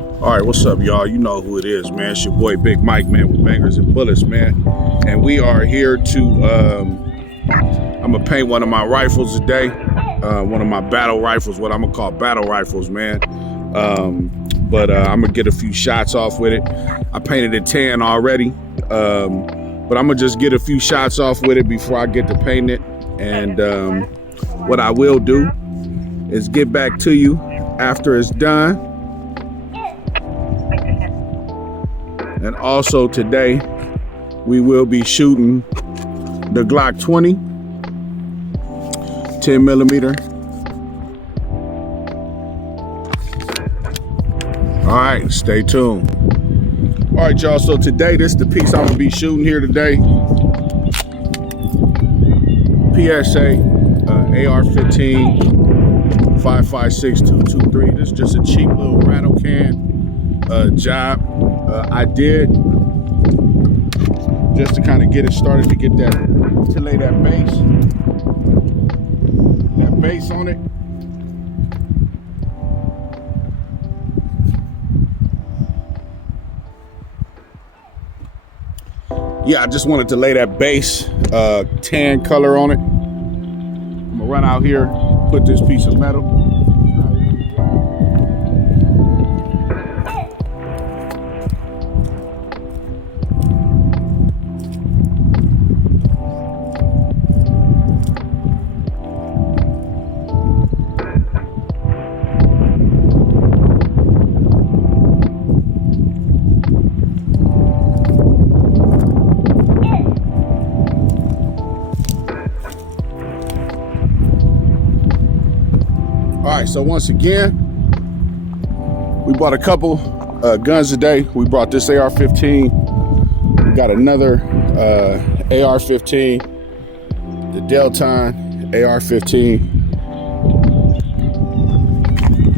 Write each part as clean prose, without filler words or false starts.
All right, what's up, y'all? You know who it is, man. It's your boy Big Mike, man, with Bangers and Bullets, man. And we are here to, I'm gonna paint one of my rifles today. One of my battle rifles, what I'm gonna call battle rifles, man. But I'm gonna get a few shots off with it. I painted it tan already, but I'm gonna just get a few shots off with it before I get to painting it. And what I will do is get back to you after it's done. And also today, we will be shooting the Glock 20, 10 millimeter. All right, stay tuned. All right, y'all, so today, this is the piece I'm gonna be shooting here today. PSA, AR-15, 5.56-223. This is just a cheap little rattle can job I did just to kind of get it started, to get that, to lay that base on it. Yeah, I just wanted to lay that base tan color on it. I'm gonna run out here, put this piece of metal. All right, so once again, we bought a couple guns today. We brought this AR-15. We got another AR-15, the Delton AR-15.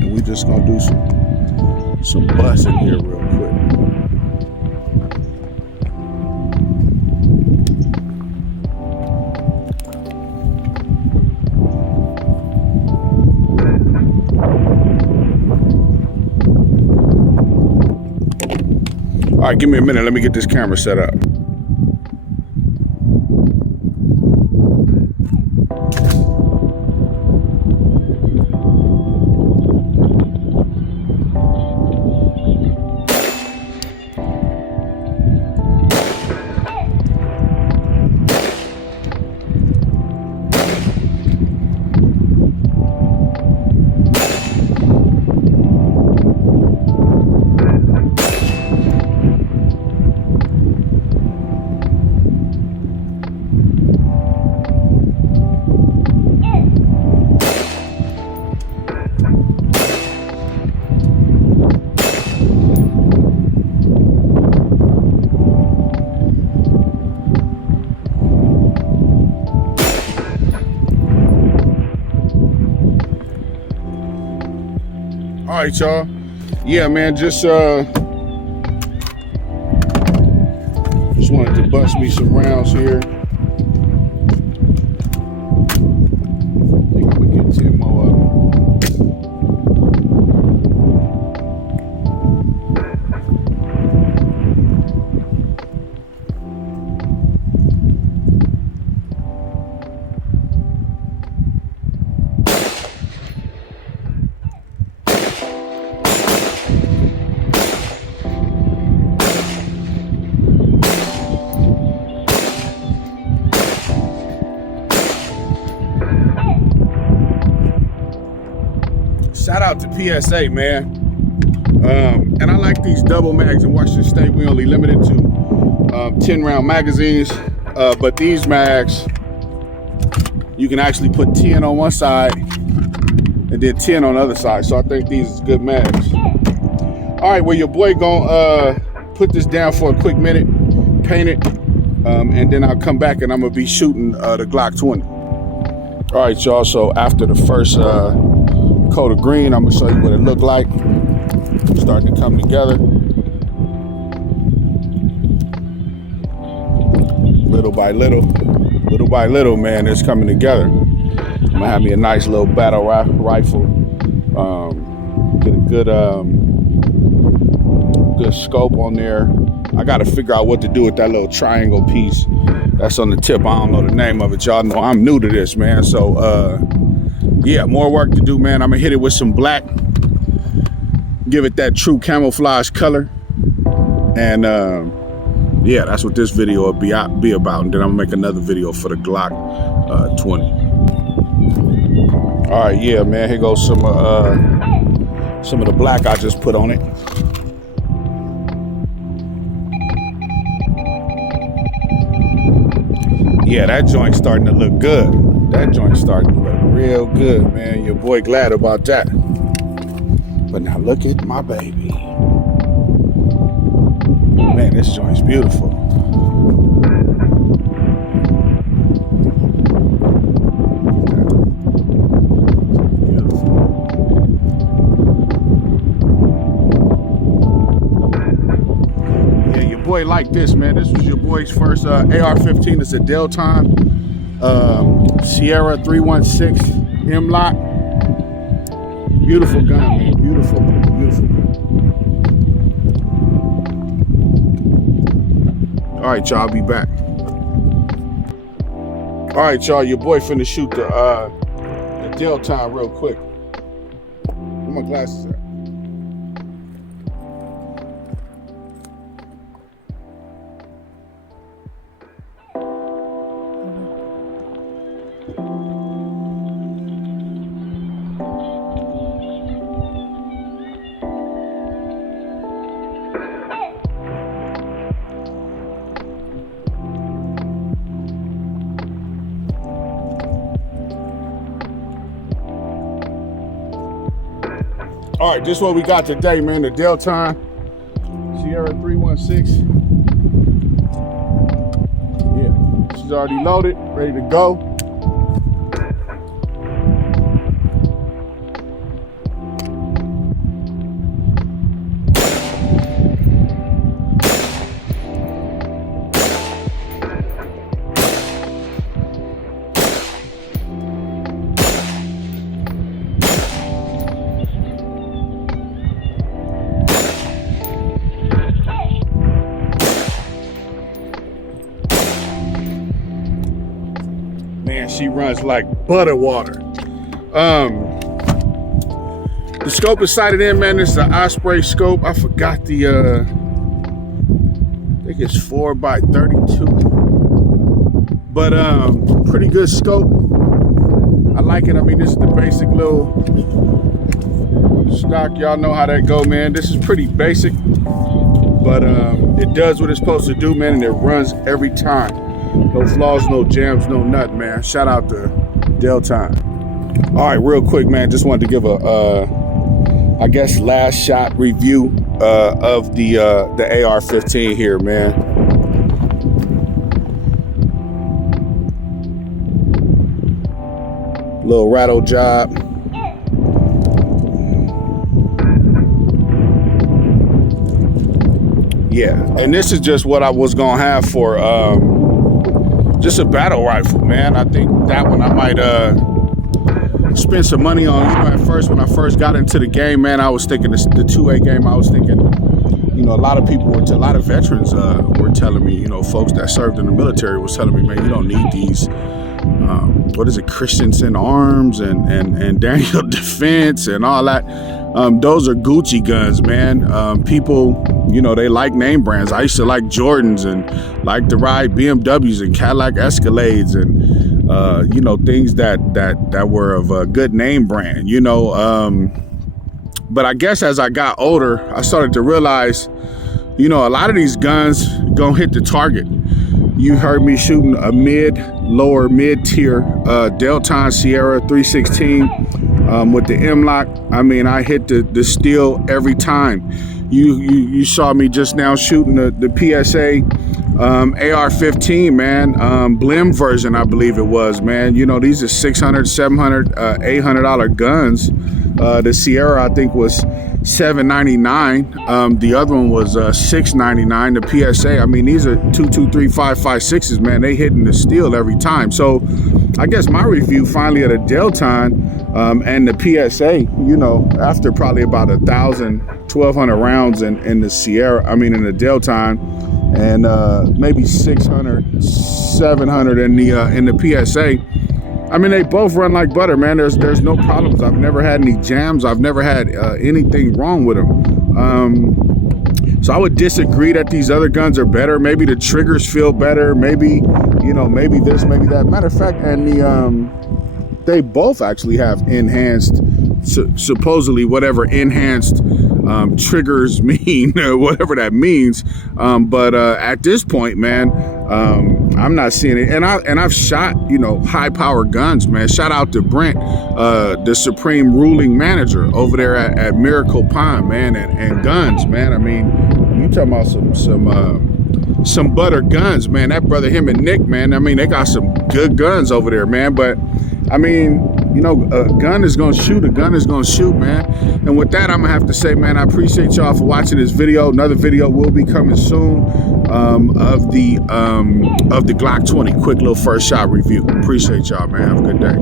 And we just gonna do some busting here real quick. All right, give me a minute. Let me get this camera set up. All right, y'all. Yeah, man, just wanted to bust me some rounds here. I think I'm gonna get 10 more up. Shout out to PSA, man. And I like these double mags. In Washington State, we only limited to 10 round magazines. But these mags, you can actually put 10 on one side and then 10 on the other side. So I think these is good mags. All right, well, your boy gonna put this down for a quick minute, paint it, and then I'll come back and I'm gonna be shooting the Glock 20. All right, y'all, so after the first coat of green, I'm gonna show you what it looked like. It's starting to come together. Little by little, man, it's coming together. I'm gonna have me a nice little battle rifle. Get a good good scope on there. I got to figure out what to do with that little triangle piece that's on the tip. I don't know the name of it. Y'all know I'm new to this, man. So, yeah, more work to do, man. I'm going to hit it with some black. Give it that true camouflage color. And, yeah, that's what this video will be about. And then I'm going to make another video for the Glock 20. All right, yeah, man. Here goes some of the black I just put on it. Yeah, that joint's starting to look good. That joint's starting to look real good, man. Your boy glad about that. But now look at my baby. Man, this joint's beautiful. Boy like this, man. This was your boy's first AR-15. It's a Delton Sierra 316 M-Lock. Beautiful gun, man. Beautiful, beautiful. All right, y'all, I'll be back. All right, y'all, your boy finna shoot the Delton real quick. Where my glasses at? All right, this is what we got today, man. The Delton Sierra 316. Yeah, she's already loaded, ready to go. Man, she runs like butter water. The scope is sighted in, man. This is an Osprey scope. I forgot the I think it's 4x32, but pretty good scope. I like it. I mean, this is the basic little stock. Y'all know how that go, man. This is pretty basic, but it does what it's supposed to do, man, and it runs every time. No flaws, no jams, no nothing, man. Shout out to Delton. All right, real quick, man. Just wanted to give a, I guess, last shot review of the AR-15 here, man. Little rattle job. Yeah, and this is just what I was gonna have for just a battle rifle, man. I think that one I might spend some money on. You know, at first, when I first got into the game, man, I was thinking the 2A game, I was thinking, you know, a lot of veterans were telling me, you know, folks that served in the military was telling me, man, you don't need these, what is it, Christensen Arms and Daniel Defense and all that. Those are Gucci guns, man. People, you know, they like name brands. I used to like Jordans and like to ride BMWs and Cadillac Escalades and, you know, things that were of a good name brand, you know. But I guess as I got older, I started to realize, you know, a lot of these guns gonna hit the target. You heard me shooting a lower mid-tier Delton Sierra 316 with the M-Lock. I mean, I hit the steel every time. You saw me just now shooting the PSA AR-15, man, blim version, I believe it was, man. You know, these are $600, $700, $800 guns. The Sierra, I think, was $799. The other one was $699. The PSA, I mean, these are 223, 556s, man. They hitting the steel every time. So I guess my review finally at a Delton and the PSA, you know, after probably about 1,200 rounds in the Sierra, I mean in the Delton, and maybe 600, 700 in the PSA. I mean, they both run like butter, man. There's no problems. I've never had any jams. I've never had anything wrong with them. So I would disagree that these other guns are better. Maybe the triggers feel better. Maybe, you know, maybe this, maybe that. Matter of fact, and they both actually have enhanced, supposedly whatever enhanced triggers mean, whatever that means. But at this point, man, I'm not seeing it. And I've shot, you know, high power guns, man. Shout out to Brent, the supreme ruling manager over there at Miracle Pond, man, and guns, man. I mean, you talking about some butter guns, man. That brother, him and Nick, man. I mean, they got some good guns over there, man. But I mean, you know, a gun is gonna shoot, a gun is gonna shoot, man. And with that, I'm gonna have to say, man, I appreciate y'all for watching this video. Another video will be coming soon of the Glock 20 quick little first shot review. Appreciate y'all, man. Have a good day.